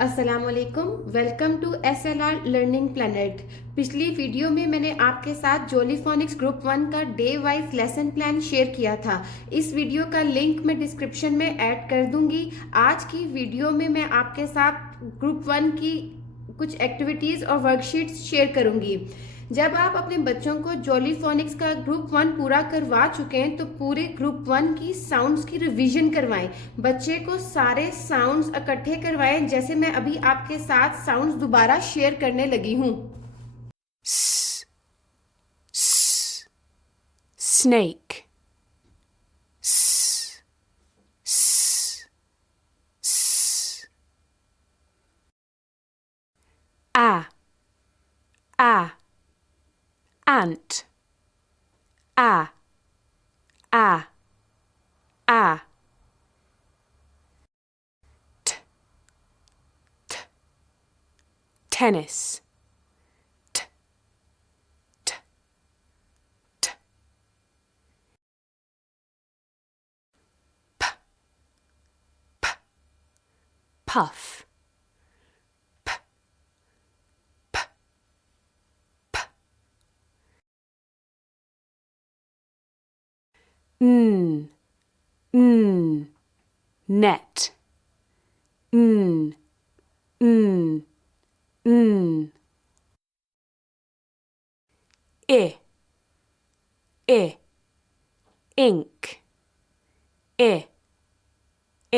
अस्सलामुअलैकुम, welcome to SLR learning planet. पिछली video में मैंने आपके साथ जॉलीफोनिक्स ग्रुप 1 का day wise lesson plan share किया था। इस वीडियो का लिंक मैं डिस्क्रिप्शन में ऐड कर दूंगी। आज की वीडियो में मैं आपके साथ ग्रुप 1 की कुछ एक्टिविटीज़ और वर्कशीट्स शेयर करूंगी। जब आप अपने बच्चों को जॉलीफोनिक्स का ग्रुप 1 पूरा करवा चुके हैं तो पूरे ग्रुप 1 की साउंड्स की रिवीजन करवाएं। बच्चे को सारे साउंड्स इकट्ठे करवाएं। जैसे मैं अभी आपके साथ साउंड्स दोबारा शेयर करने लगी हूँ। S, s, snake. S, s, s. A, ant. A, a. T, t, tennis. T, t, t. P, p, puff. P, p, p. N, net. N, I, ink. I.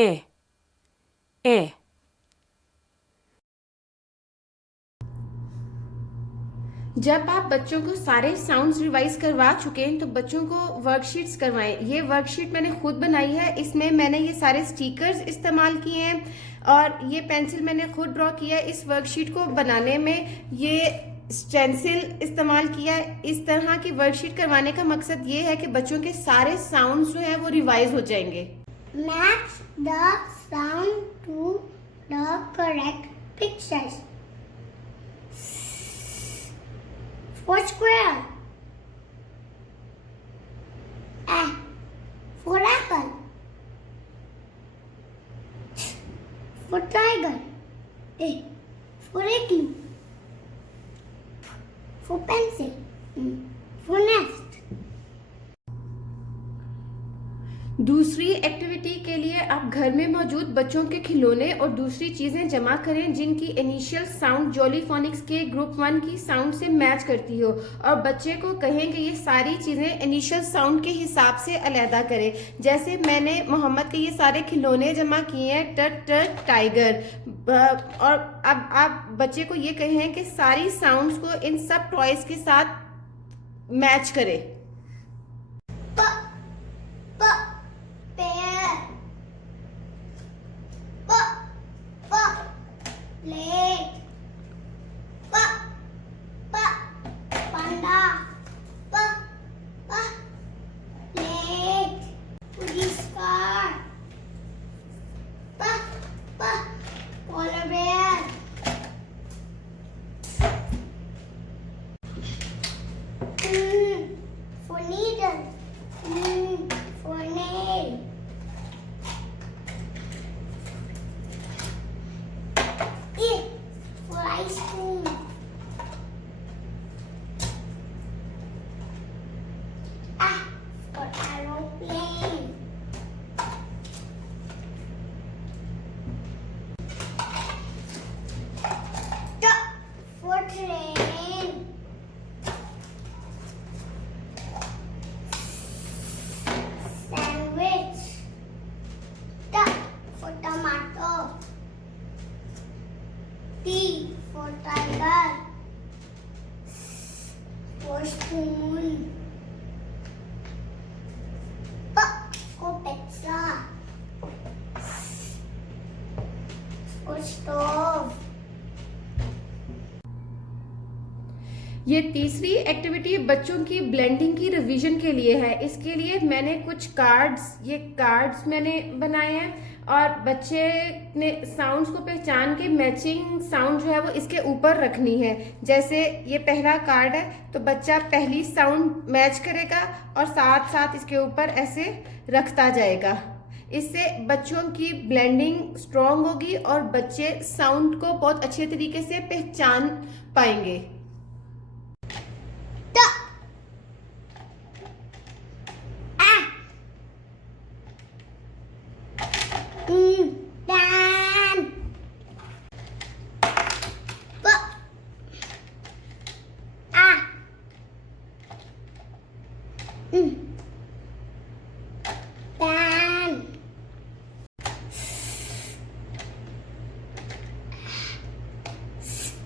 जब आप बच्चों को सारे साउंड्स रिवाइज करवा चुके हैं तो बच्चों को वर्कशीट्स करवाएं। ये वर्कशीट मैंने खुद बनाई है। इसमें मैंने ये सारे स्टिकर्स इस्तेमाल किए हैं और ये पेंसिल मैंने खुद ड्रॉ किया है। इस वर्कशीट को बनाने में ये स्टेंसिल इस्तेमाल किया है। इस तरह की वर्कशीट करवाने का मकसद ये है कि बच्चों के सारे साउंड्स जो है वो रिवाइज हो जाएंगे। Match the sound to the correct pictures. For square. A. For apple. For tiger. A. For igloo. For pencil. For nest. दूसरी एक्टिविटी के लिए आप घर में मौजूद बच्चों के खिलौने और दूसरी चीजें जमा करें जिनकी इनिशियल साउंड जॉलीफोनिक्स के ग्रुप 1 की साउंड से मैच करती हो और बच्चे को कहेंगे ये सारी चीजें इनिशियल साउंड के हिसाब से अलहदा करें। जैसे मैंने मोहम्मद के ये सारे खिलौने जमा किए हैं, टट टाइगर। और अब आप बच्चे को ये कहें कि सारी साउंड्स को इन सब टॉयज के साथ मैच करें। Plate. Panda. Plate. Police car. Polar bear. For needle. For nail. For ice cream. For aeroplane. T for train. Sandwich. T for tomato. T for tiger. For spoon. P for pizza. For stove. ये तीसरी activity बच्चों की blending की revision के लिए है। इसके लिए मैंने कुछ कार्ड्स मैंने बनाए हैं और बच्चे ने साउंड्स को पहचान के मैचिंग साउंड जो है वो इसके ऊपर रखनी है। जैसे ये पहला कार्ड है तो बच्चा पहली साउंड मैच करेगा और साथ साथ इसके ऊपर ऐसे रखता जाएगा। इससे बच्चों की ब्लेंडिंग स्ट्रांग होगी और बच्चे साउंड को बहुत अच्छे तरीके से पहचान पाएंगे। ट आ dan प आ dan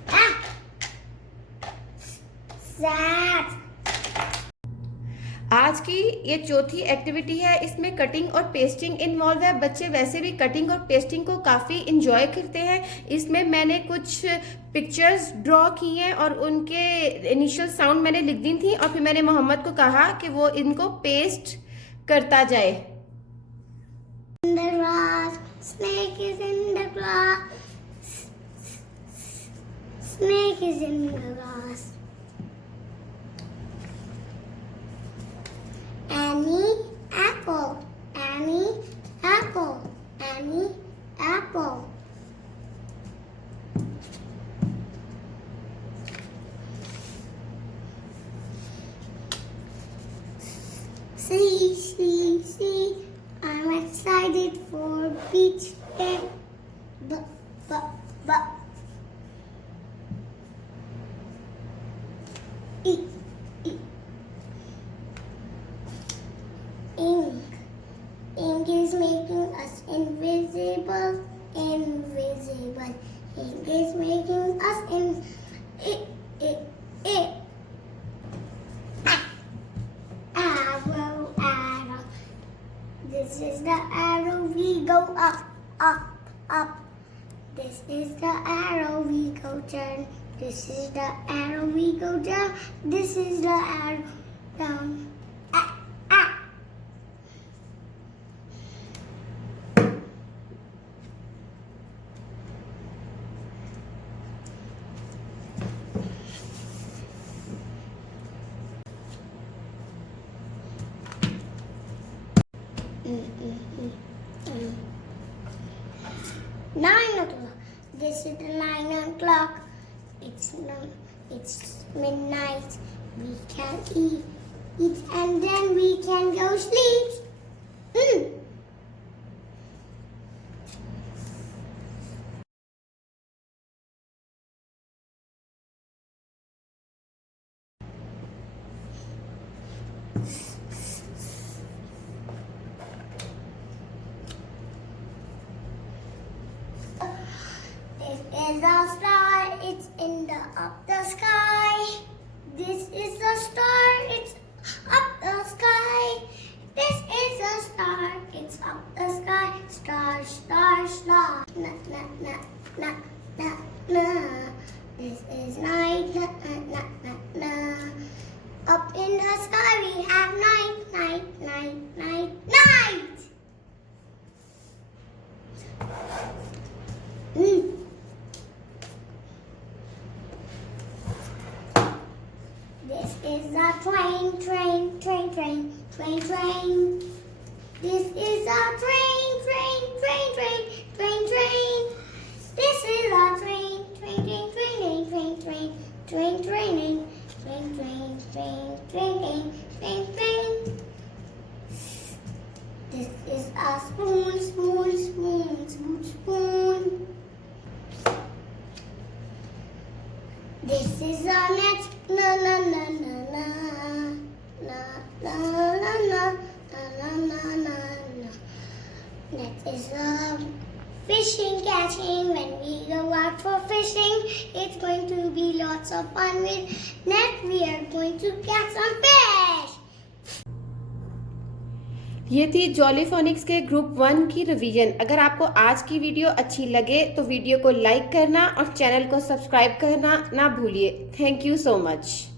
a sat आज की ये चौथी एक्टिविटी है, इसमें कटिंग और पेस्टिंग इन्वॉल्व है। बच्चे वैसे भी कटिंग और पेस्टिंग को काफ़ी इंजॉय करते हैं। इसमें मैंने कुछ पिक्चर्स ड्रॉ की हैं और उनके इनिशियल साउंड मैंने लिख दी थी और फिर मैंने मोहम्मद को कहा कि वो इनको पेस्ट करता जाए। in the grass, snake is in the grass, snake is in the grass. Annie apple, Annie apple, Annie apple. See, I'm excited for beach day. But. E. Ink is making us invisible. Ink is making us Arrow. This is the arrow, we go up. This is the arrow, we go turn. This is the arrow, we go down. This is the arrow, down. Nine o'clock. This is the 9 o'clock. It's midnight. We can eat and then we can go sleep. This is a star, it's in the up the sky. This is a star, it's up the sky. This is a star, it's up the sky. Star, star, star. Na na na na na na. This is night, na na na na na. Up in the sky we have night, night, night, night, night. This is a train, train, train, train, train, train. This is a train, train, train, train, train, train. This is a train, train, train, train, train, train, train, training, train, train, train, train, train, train. This is a spoon, spoon, spoon, spoon, spoon. This is a net, na na na na na na na na na na na na na. Net is a fishing, catching. When we go out for fishing, it's going to be lots of fun with net. We are going to catch some fish. ये थी जॉलीफोनिक्स के group 1 की revision. अगर आपको आज की video अच्छी लगे तो वीडियो को लाइक करना और चैनल को सब्सक्राइब करना ना भूलिए। Thank you so much.